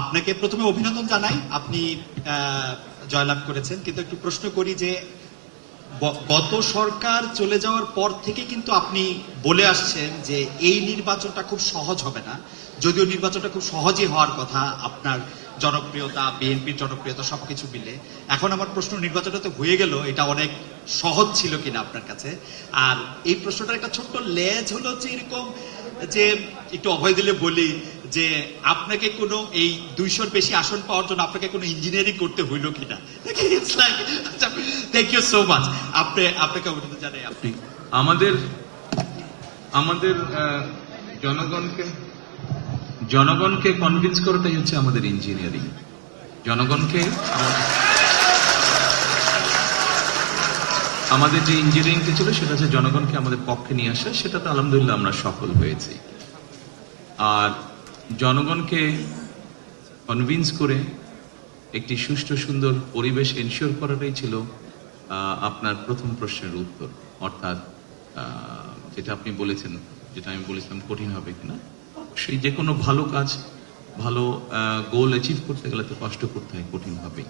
আপনাকে প্রথমে অভিনন্দন জানাই, আপনি জয়লাভ করেছেন, কিন্তু একটু প্রশ্ন করি যে গত সরকার চলে যাওয়ার পর থেকে কিন্তু আপনি বলে আসছেন যে এই নির্বাচনটা খুব সহজ হবে না, যদিও নির্বাচনটা খুব সহজই হওয়ার কথা আপনার জনপ্রিয়তা, বিএনপির জনপ্রিয়তা সবকিছু মিলে। এখন আমার প্রশ্ন, নির্বাচনটা তো হয়ে গেল, এটা অনেক সহজ ছিল কিনা আপনার কাছে? আর এই প্রশ্নটার একটা ছোট্ট লেজ হলো যে এরকম যে একটু অভয় দিলে বলি যে আপনাকে কোনো এই 200-র বেশি আসন পাওয়ার জন্য আপনাকে কোনো ইঞ্জিনিয়ারিং করতে হইলো কিনা। Thank you so much. আপনাকে অভিনন্দন জানাই। আপনি আমাদের জনগণকে কনভিন্স করাটাই হচ্ছে আমাদের ইঞ্জিনিয়ারিং। জনগণকে আমাদের যে ইঞ্জিনিয়ারিংটা ছিল সেটা হচ্ছে জনগণকে আমাদের পক্ষে নিয়ে আসা, সেটাতে আলহামদুলিল্লাহ আমরা সফল হয়েছি। আর জনগণকে কনভিন্স করে একটি সুষ্ঠু সুন্দর পরিবেশ এনশিওর করাটাই ছিল আপনার প্রথম প্রশ্নের উত্তর। অর্থাৎ যেটা আপনি বলেছেন, যেটা আমি বলেছিলাম কঠিন হবে কিনা, সেই যে কোনো ভালো কাজ, ভালো গোল অ্যাচিভ করতে গেলে তো কষ্ট করতে হয়, কঠিন হবেই।